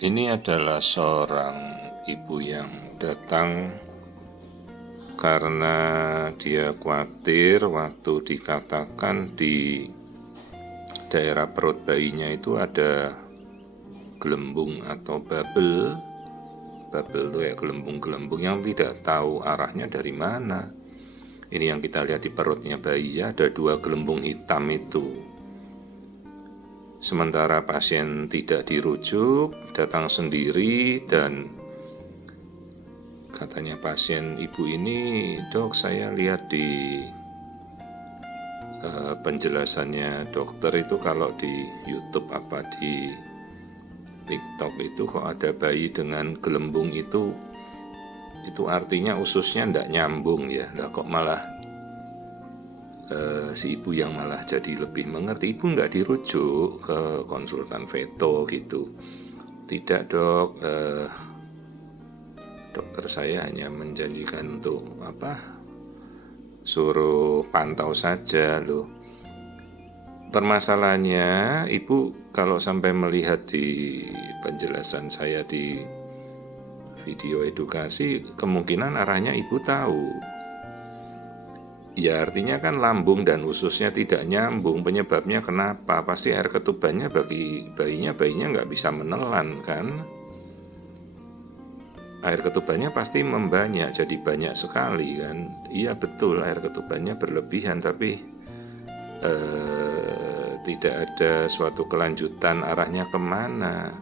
Ini adalah seorang ibu yang datang karena dia khawatir waktu dikatakan di daerah perut bayinya itu ada gelembung atau bubble. Bubble itu ya gelembung-gelembung yang tidak tahu arahnya dari mana. Ini yang kita lihat di perutnya bayi ya, ada 2 gelembung hitam itu. Sementara pasien tidak dirujuk, datang sendiri dan katanya pasien ibu ini, "Dok, saya lihat di penjelasannya dokter itu kalau di YouTube apa di TikTok itu kok ada bayi dengan gelembung itu artinya ususnya ndak nyambung ya. Lah kok malah si ibu yang malah jadi lebih mengerti. Ibu nggak dirujuk ke konsultan veto gitu. Tidak dok, dokter saya hanya menjanjikan untuk suruh pantau saja loh. Permasalahannya ibu kalau sampai melihat di penjelasan saya di video edukasi, kemungkinan arahnya ibu tahu. Ya artinya kan lambung dan ususnya tidak nyambung, penyebabnya kenapa? Pasti air ketubannya bagi bayinya nggak bisa menelan kan? Air ketubannya pasti membanyak, jadi banyak sekali kan? Iya betul air ketubannya berlebihan, tapi tidak ada suatu kelanjutan arahnya kemana.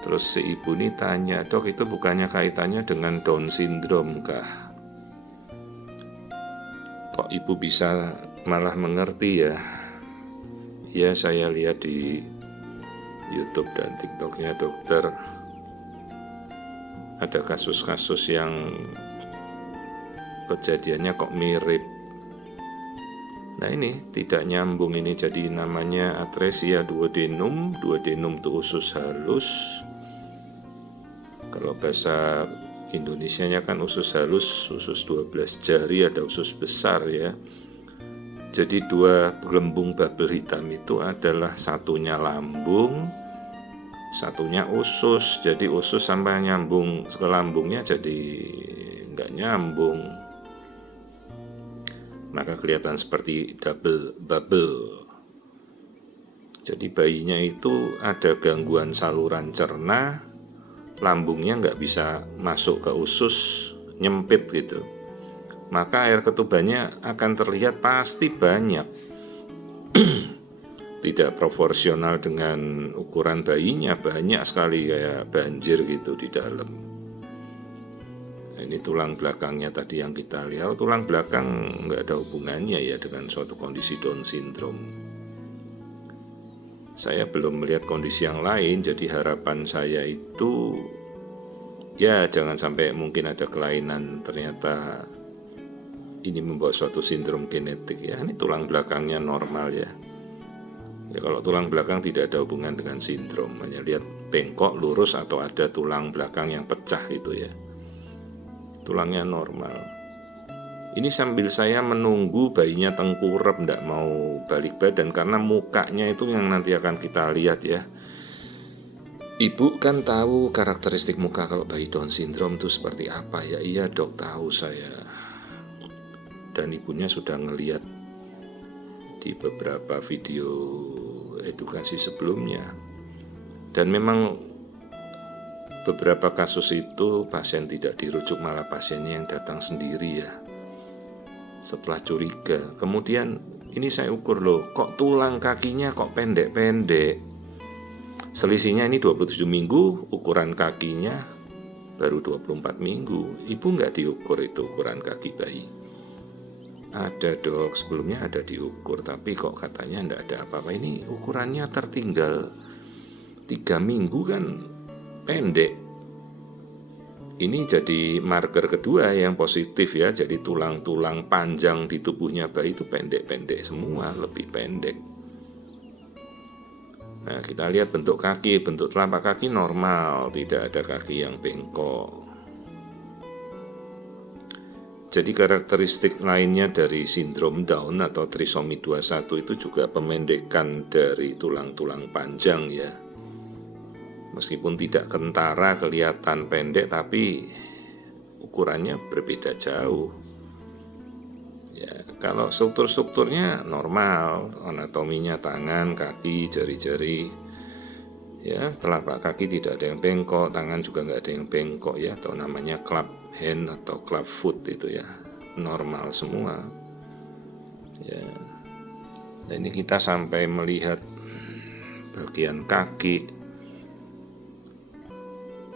Terus si ibu ini tanya, "Dok, itu bukannya kaitannya dengan Down syndrome kah?" Kok ibu bisa malah mengerti ya? Ya saya lihat di YouTube dan TikToknya dokter ada kasus-kasus yang kejadiannya kok mirip. Nah ini tidak nyambung, ini jadi namanya atresia duodenum. Duodenum itu usus halus. Kalau bahasa Indonesianya kan usus halus, usus 12 jari, ada usus besar ya. Jadi 2 gelembung bubble hitam itu adalah satunya lambung, satunya usus. Jadi usus sampai nyambung ke lambungnya jadi nggak nyambung. Maka kelihatan seperti double bubble. Jadi bayinya itu ada gangguan saluran cerna, lambungnya nggak bisa masuk ke usus, nyempit gitu. Maka air ketubannya akan terlihat pasti banyak. Tidak proporsional dengan ukuran bayinya, banyak sekali kayak banjir gitu di dalam. Ini tulang belakangnya tadi yang kita lihat. Tulang belakang nggak ada hubungannya ya dengan suatu kondisi Down syndrome. Saya belum melihat kondisi yang lain, jadi harapan saya itu ya jangan sampai mungkin ada kelainan, ternyata ini membawa suatu sindrom genetik ya. Ini tulang belakangnya normal ya. Ya kalau tulang belakang tidak ada hubungan dengan sindrom, hanya lihat bengkok, lurus atau ada tulang belakang yang pecah gitu ya. Tulangnya normal. Ini sambil saya menunggu bayinya tengkurap, tidak mau balik badan karena mukanya itu yang nanti akan kita lihat ya. Ibu kan tahu karakteristik muka kalau bayi Down syndrome itu seperti apa ya? Iya dok, tahu saya. Dan ibunya sudah ngelihat di beberapa video edukasi sebelumnya. Dan memang beberapa kasus itu pasien tidak dirujuk, malah pasiennya yang datang sendiri ya. Setelah curiga, kemudian ini saya ukur loh, kok tulang kakinya kok pendek-pendek. Selisihnya ini 27 minggu, ukuran kakinya baru 24 minggu. Ibu nggak diukur itu ukuran kaki bayi. Ada dok, sebelumnya ada diukur, tapi kok katanya nggak ada apa-apa. Ini ukurannya tertinggal 3 minggu kan pendek. Ini jadi marker kedua yang positif ya. Jadi tulang-tulang panjang di tubuhnya bayi itu pendek-pendek semua, lebih pendek. Nah kita lihat bentuk kaki, bentuk telapak kaki normal, tidak ada kaki yang bengkok. Jadi karakteristik lainnya dari sindrom Down atau trisomi 21 itu juga pemendekan dari tulang-tulang panjang ya. Meskipun tidak kentara, kelihatan pendek, tapi ukurannya berbeda jauh. Ya, kalau strukturnya normal, anatominya tangan, kaki, jari-jari. Ya, telapak kaki tidak ada yang bengkok, tangan juga nggak ada yang bengkok ya, atau namanya club hand atau club foot itu ya, normal semua. Ya. Nah, ini kita sampai melihat bagian kaki.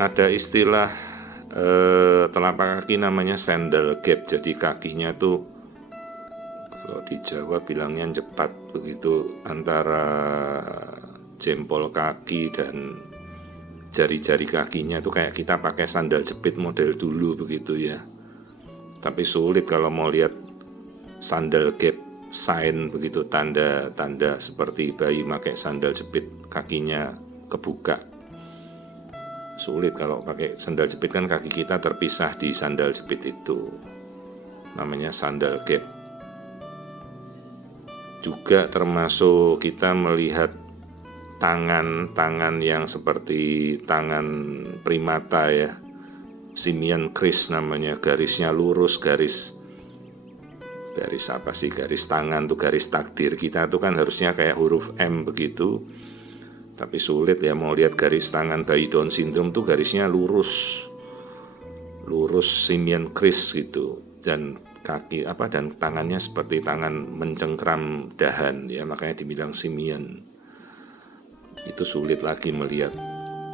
Ada istilah telapak kaki namanya sandal gap. Jadi kakinya tuh kalau di Jawa bilangnya cepat begitu, antara jempol kaki dan jari-jari kakinya tuh kayak kita pakai sandal jepit model dulu begitu ya. Tapi sulit kalau mau lihat sandal gap sign begitu, tanda-tanda seperti bayi pakai sandal jepit kakinya kebuka. Sulit kalau pakai sandal jepit, kan kaki kita terpisah di sandal jepit itu, namanya sandal gap. Juga termasuk kita melihat tangan yang seperti tangan primata ya, simian crease namanya, garisnya lurus, garis apa sih, garis tangan tuh, garis takdir kita tuh kan harusnya kayak huruf M begitu, tapi sulit ya mau lihat garis tangan bayi Down syndrome tuh garisnya lurus simian crease gitu, dan kaki dan tangannya seperti tangan mencengkram dahan ya, makanya dibilang simian. Itu sulit lagi melihat.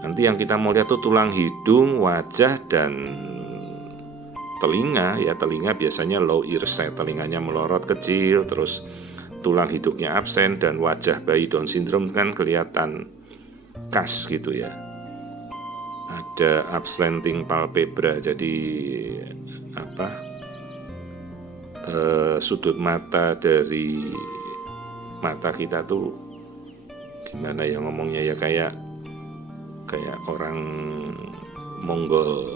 Nanti yang kita mau lihat tuh tulang hidung, wajah, dan telinga ya. Telinga biasanya low ear set, telinganya melorot kecil, terus tulang hidungnya absen, dan wajah bayi Down syndrome kan kelihatan khas gitu ya. Ada upslanting palpebra, jadi sudut mata dari mata kita tuh gimana ya ngomongnya ya, kayak orang Mongol.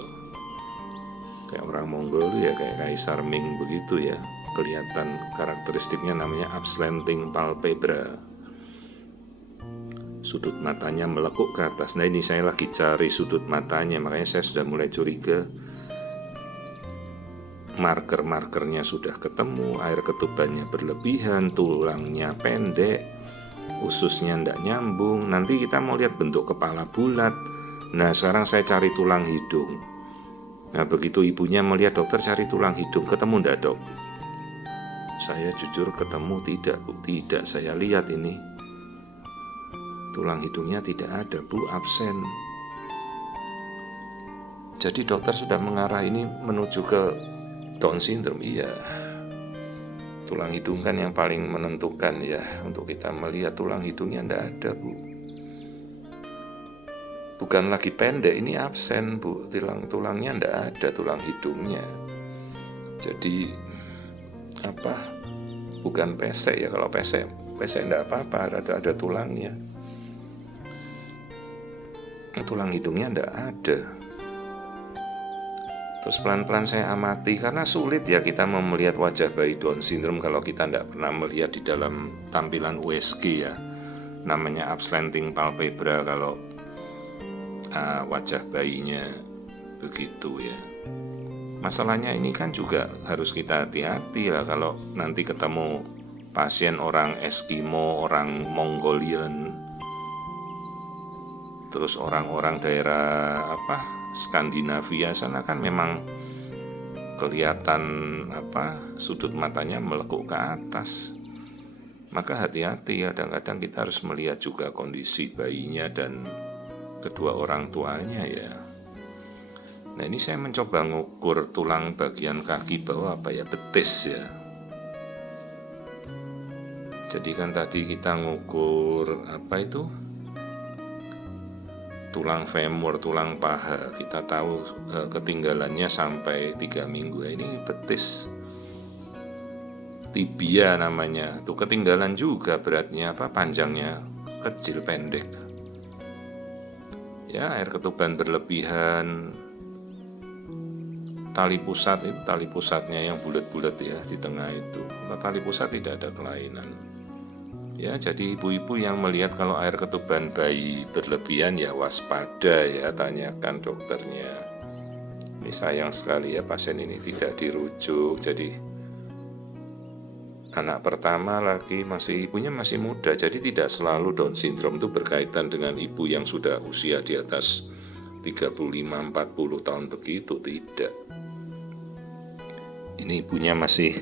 Kayak orang Mongol ya, kayak Kaisar Ming begitu ya. Kelihatan karakteristiknya namanya upslanting palpebra. Sudut matanya melekuk ke atas. Nah, ini saya lagi cari sudut matanya, makanya saya sudah mulai curiga. Marker-markernya sudah ketemu, air ketubannya berlebihan, tulangnya pendek, ususnya tidak nyambung. Nanti kita mau lihat bentuk kepala bulat. Nah, sekarang saya cari tulang hidung. Nah, begitu ibunya melihat, dokter cari tulang hidung, ketemu enggak dok? Saya jujur ketemu tidak bu, tidak, saya lihat ini tulang hidungnya tidak ada bu, absen. Jadi dokter sudah mengarah ini menuju ke Down syndrome. Iya, tulang hidung kan yang paling menentukan ya untuk kita melihat. Tulang hidungnya tidak ada bu, bukan lagi pendek, ini absen bu, tulangnya tidak ada, tulang hidungnya. Jadi bukan pesek ya, kalau pesek tidak apa-apa, ada tulangnya. Tulang hidungnya tidak ada. Terus pelan-pelan saya amati, karena sulit ya kita melihat wajah bayi Down syndrome kalau kita tidak pernah melihat di dalam tampilan USG ya, namanya upslanting palpebra kalau wajah bayinya begitu ya. Masalahnya ini kan juga harus kita hati-hati lah kalau nanti ketemu pasien orang Eskimo, orang Mongolian, terus orang-orang daerah Skandinavia sana kan memang kelihatan sudut matanya melekuk ke atas. Maka hati-hati ya, kadang-kadang kita harus melihat juga kondisi bayinya dan kedua orang tuanya ya. Nah, ini saya mencoba ngukur tulang bagian kaki bawah betis ya. Jadi kan tadi kita ngukur tulang femur, tulang paha, kita tahu ketinggalannya sampai 3 minggu. Ini betis, tibia namanya, tuh ketinggalan juga beratnya, panjangnya kecil, pendek. Ya, air ketuban berlebihan. Tali pusat itu, tali pusatnya yang bulat-bulat ya di tengah itu. Tali pusat tidak ada kelainan. Ya, jadi ibu-ibu yang melihat kalau air ketuban bayi berlebihan ya waspada ya, tanyakan dokternya. Ini sayang sekali ya pasien ini tidak dirujuk. Jadi anak pertama lagi ibunya masih muda, jadi tidak selalu Down syndrome itu berkaitan dengan ibu yang sudah usia di atas 35-40 tahun begitu, tidak. Ini ibunya masih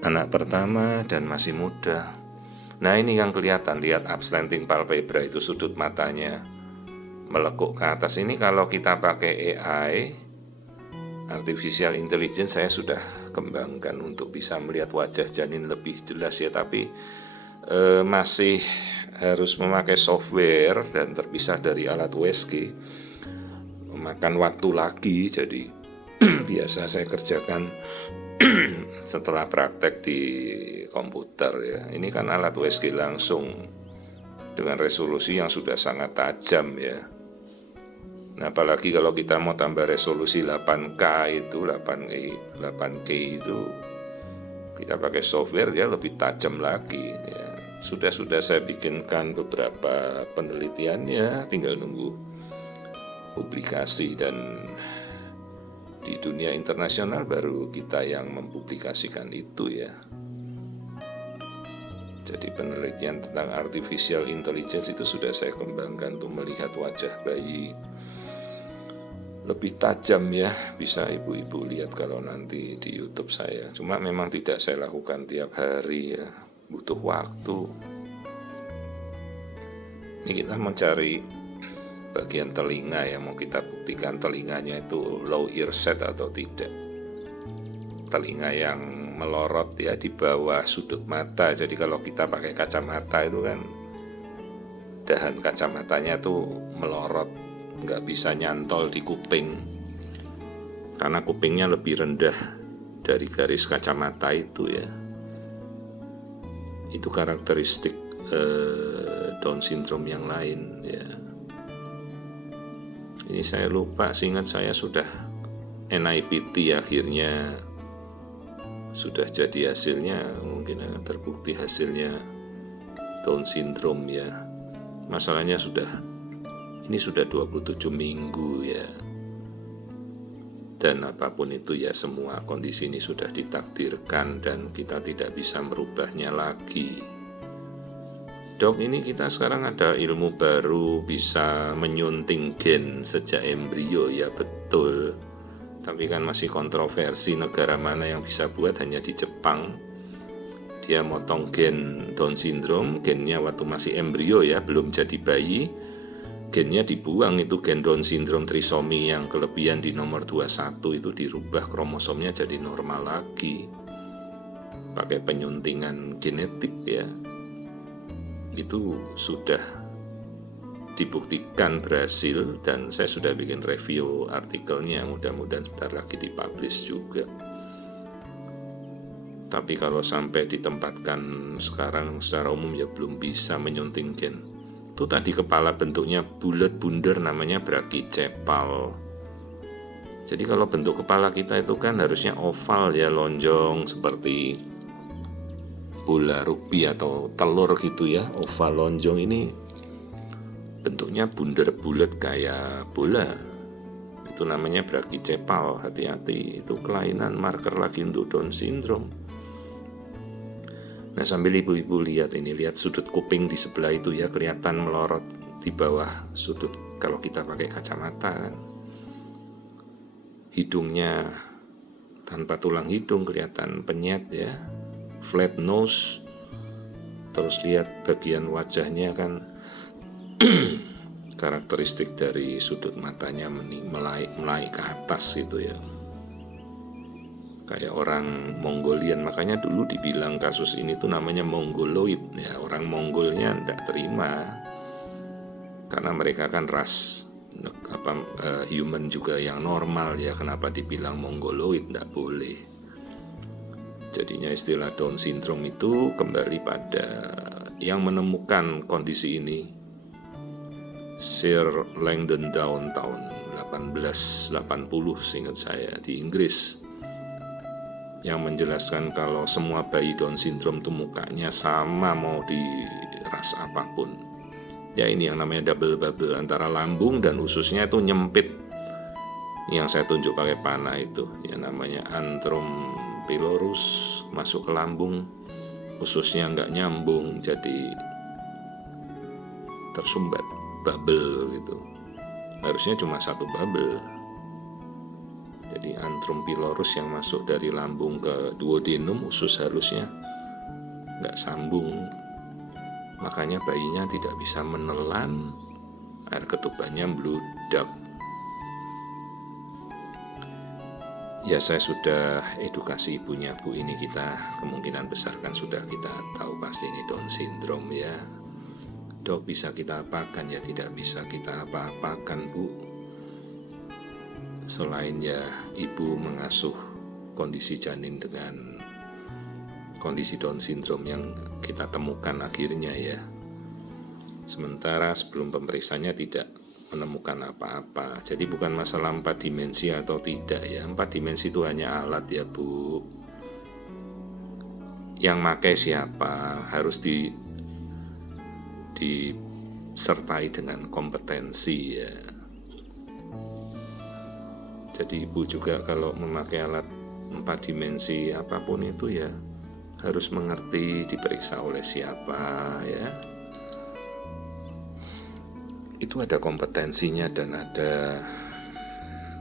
anak pertama dan masih muda. Nah, ini yang kelihatan, lihat abslenting palpebra itu sudut matanya melekuk ke atas. Ini kalau kita pakai AI, artificial intelligence, saya sudah kembangkan untuk bisa melihat wajah janin lebih jelas ya, tapi masih harus memakai software dan terpisah dari alat USG, memakan waktu lagi. Jadi biasa saya kerjakan setelah praktek di komputer ya. Ini kan alat USG langsung dengan resolusi yang sudah sangat tajam ya. Nah, apalagi kalau kita mau tambah resolusi 8K itu, 8K itu kita pakai software ya lebih tajam lagi ya. Sudah saya bikinkan beberapa penelitiannya, tinggal nunggu publikasi, dan di dunia internasional baru kita yang mempublikasikan itu ya. Jadi penelitian tentang artificial intelligence itu sudah saya kembangkan untuk melihat wajah bayi lebih tajam ya. Bisa ibu-ibu lihat kalau nanti di YouTube saya. Cuma memang tidak saya lakukan tiap hari ya, butuh waktu. Ini kita mencari bagian telinga ya, mau kita buktikan telinganya itu low ear set atau tidak. Telinga yang melorot ya di bawah sudut mata. Jadi kalau kita pakai kacamata itu kan dahan kacamatanya tuh melorot, nggak bisa nyantol di kuping karena kupingnya lebih rendah dari garis kacamata itu ya. Itu karakteristik Down syndrome yang lain ya. Ini saya lupa, seingat saya sudah NIPT akhirnya sudah jadi hasilnya, mungkin akan terbukti hasilnya Down syndrome ya. Masalahnya ini sudah 27 minggu ya. Dan apapun itu ya, semua kondisi ini sudah ditakdirkan dan kita tidak bisa merubahnya lagi. Dok, ini kita sekarang ada ilmu baru bisa menyunting gen sejak embrio, ya betul. Tapi kan masih kontroversi, negara mana yang bisa buat, hanya di Jepang. Dia motong gen Down syndrome, gennya waktu masih embrio ya, belum jadi bayi. Gennya dibuang, itu gen Down syndrome trisomi yang kelebihan di nomor 21 itu dirubah kromosomnya jadi normal lagi. Pakai penyuntingan genetik ya. Itu sudah dibuktikan berhasil dan saya sudah bikin review artikelnya, mudah-mudahan sebentar lagi dipublish juga. Tapi kalau sampai ditempatkan sekarang secara umum ya belum bisa menyunting gen. Itu tadi kepala bentuknya bulat bundar, namanya brachycepal. Jadi kalau bentuk kepala kita itu kan harusnya oval ya, lonjong seperti bola rugby atau telur gitu ya, oval lonjong. Ini bentuknya bundar bulat kayak bola. Itu namanya brachycepal. Hati-hati, itu kelainan marker lagi untuk Down syndrome. Nah, sambil ibu-ibu lihat ini, lihat sudut kuping di sebelah itu ya, kelihatan melorot di bawah sudut kalau kita pakai kacamata kan. Hidungnya tanpa tulang hidung, kelihatan penyet ya, flat nose. Terus lihat bagian wajahnya kan karakteristik dari sudut matanya melai ke atas gitu ya, kayak orang Mongolian. Makanya dulu dibilang kasus ini tuh namanya Mongoloid ya. Orang Mongolnya tidak terima karena mereka kan ras human juga yang normal ya, kenapa dibilang Mongoloid, tidak boleh. Jadinya istilah Down syndrome itu kembali pada yang menemukan kondisi ini, Sir Langdon Down tahun 1880 seingat saya di Inggris. yang menjelaskan kalau semua bayi Down syndrome itu mukanya sama mau diras apapun. Ya ini yang namanya double bubble, antara lambung dan ususnya itu nyempit. Yang saya tunjuk pakai panah itu, yang namanya antrum pylorus, masuk ke lambung, ususnya nggak nyambung, jadi tersumbat, bubble gitu. Harusnya cuma satu bubble. Jadi antrum pylorus yang masuk dari lambung ke duodenum, usus harusnya nggak sambung. Makanya bayinya tidak bisa menelan, air ketubannya meludak. Ya saya sudah edukasi ibunya, Bu, ini kita kemungkinan besar kan sudah kita tahu pasti ini Down syndrome ya. Dok, bisa kita apakan? Ya tidak bisa kita apa-apakan, Bu. Selain ya ibu mengasuh kondisi janin dengan kondisi Down syndrome yang kita temukan akhirnya ya. Sementara sebelum pemeriksaannya tidak menemukan apa-apa. Jadi bukan masalah 4 dimensi atau tidak ya. 4 dimensi itu hanya alat ya, Bu. Yang pakai siapa harus disertai dengan kompetensi ya. Jadi ibu juga kalau memakai alat 4 dimensi apapun itu ya harus mengerti diperiksa oleh siapa ya. Itu ada kompetensinya dan ada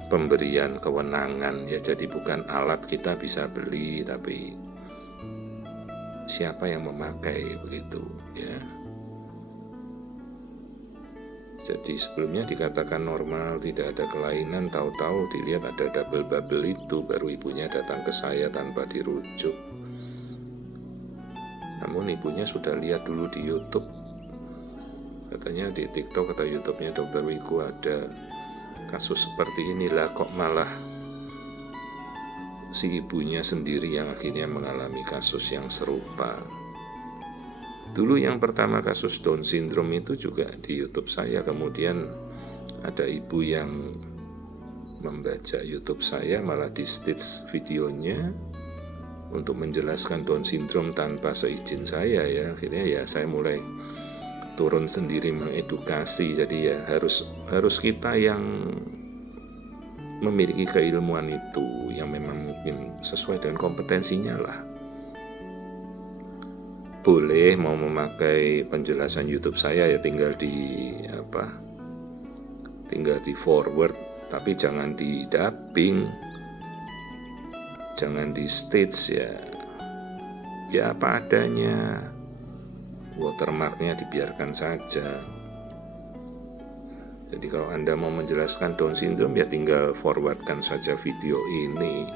pemberian kewenangan ya. Jadi bukan alat kita bisa beli, tapi siapa yang memakai begitu ya. Jadi sebelumnya dikatakan normal, tidak ada kelainan, tahu-tahu dilihat ada double bubble itu, baru ibunya datang ke saya tanpa dirujuk. Namun ibunya sudah lihat dulu di YouTube, katanya di TikTok atau YouTube-nya Dr. Wiku ada kasus seperti inilah, kok malah si ibunya sendiri yang akhirnya mengalami kasus yang serupa. Dulu yang pertama kasus Down syndrome itu juga di YouTube saya, kemudian ada ibu yang membaca YouTube saya malah di stitch videonya untuk menjelaskan Down syndrome tanpa seizin saya ya. Akhirnya ya saya mulai turun sendiri mengedukasi. Jadi ya harus kita yang memiliki keilmuan itu yang memang mungkin sesuai dengan kompetensinya lah. Boleh mau memakai penjelasan YouTube saya ya tinggal di forward, tapi jangan di dubbing, jangan di stage ya apa adanya. Watermarknya dibiarkan saja. Jadi kalau Anda mau menjelaskan Down syndrome ya tinggal forwardkan saja video ini,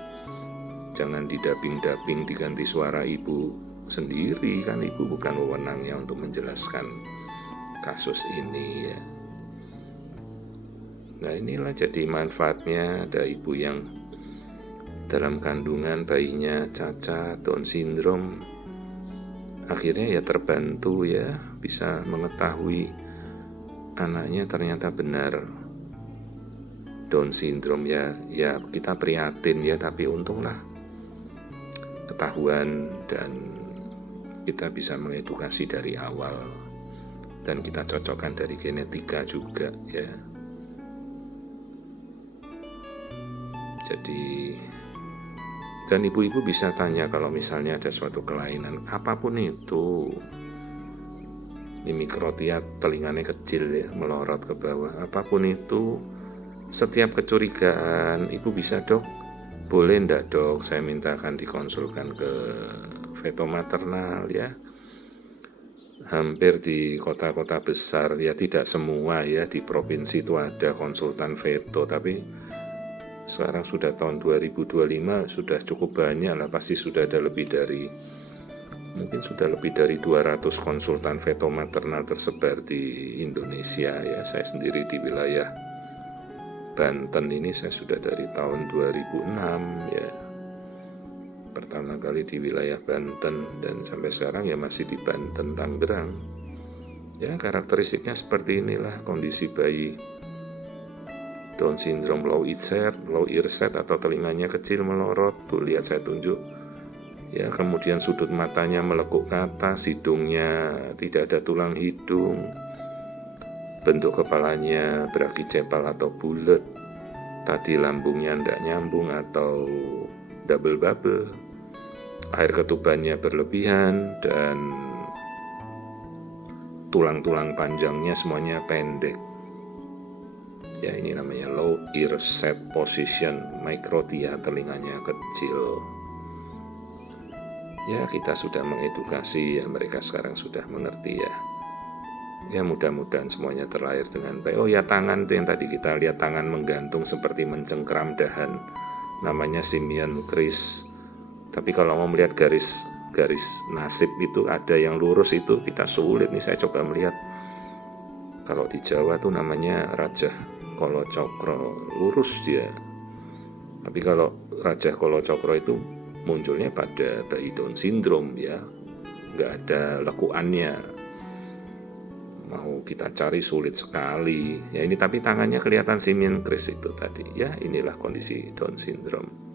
jangan di dubbing diganti suara ibu sendiri, kan ibu bukan wewenangnya untuk menjelaskan kasus ini ya. Nah inilah jadi manfaatnya ada ibu yang dalam kandungan bayinya cacat Down syndrome, akhirnya ya terbantu ya, bisa mengetahui anaknya ternyata benar Down syndrome ya kita prihatin ya, tapi untunglah ketahuan dan kita bisa mengedukasi dari awal dan kita cocokkan dari genetika juga ya. Jadi dan ibu-ibu bisa tanya kalau misalnya ada suatu kelainan apapun itu, ini mikrotia telinganya kecil ya, melorot ke bawah, apapun itu, setiap kecurigaan ibu bisa, dok boleh enggak dok saya mintakan dikonsulkan ke feto maternal ya. Hampir di kota-kota besar ya, tidak semua ya, di provinsi itu ada konsultan feto, tapi sekarang sudah tahun 2025 sudah cukup banyak lah, pasti sudah ada mungkin sudah lebih dari 200 konsultan feto maternal tersebar di Indonesia ya. Saya sendiri di wilayah Banten ini saya sudah dari tahun 2006 ya, pertama kali di wilayah Banten dan sampai sekarang ya masih di Banten, Tangerang ya. Karakteristiknya seperti inilah kondisi bayi Down syndrome, low ear set atau telinganya kecil melorot tuh, lihat saya tunjuk Ya, kemudian sudut matanya melekuk ke atas, hidungnya tidak ada tulang hidung, bentuk kepalanya beraki cepal atau bulat, tadi lambungnya tidak nyambung atau double bubble, air ketubannya berlebihan, dan tulang-tulang panjangnya semuanya pendek. Ya, ini namanya low ear set position, microtia, telinganya kecil. Ya, kita sudah mengedukasi, ya mereka sekarang sudah mengerti ya. Ya, mudah-mudahan semuanya terlahir dengan baik. Oh ya, tangan tuh yang tadi kita lihat, tangan menggantung seperti mencengkram dahan, namanya simian crease. Tapi kalau mau melihat garis nasib itu ada yang lurus, itu kita sulit nih. Saya coba melihat, kalau di Jawa tuh namanya Rajah Kolo Cokro, lurus dia. Tapi kalau Rajah Kolo Cokro itu munculnya pada bayi Down syndrome ya, nggak ada lekuannya, mau kita cari sulit sekali ya. Ini tapi tangannya kelihatan simian crease itu tadi ya, inilah kondisi Down syndrome.